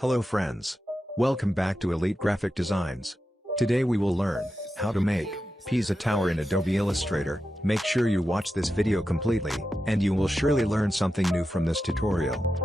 Hello friends. Welcome back to Elite Graphic Designs. Today we will learn how to make Pisa Tower in Adobe Illustrator. Make sure you watch this video completely, and you will surely learn something new from this tutorial.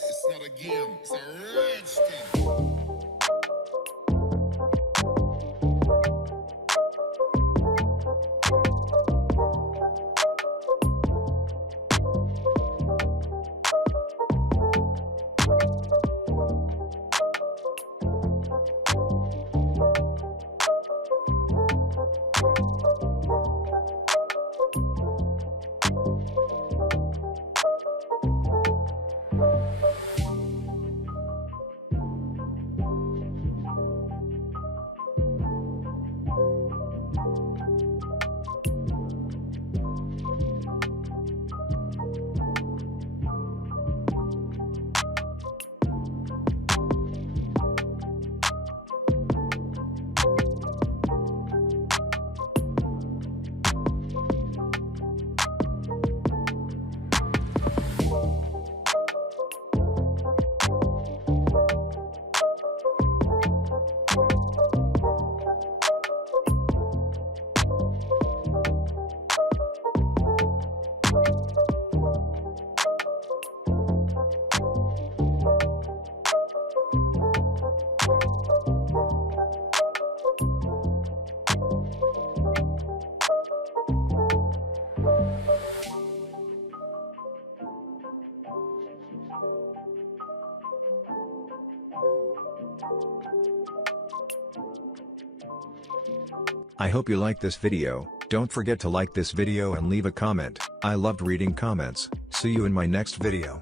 It's not a game, it's a rich thing. I hope you liked this video. Don't forget to like this video and leave a comment. I loved reading comments. See you in my next video.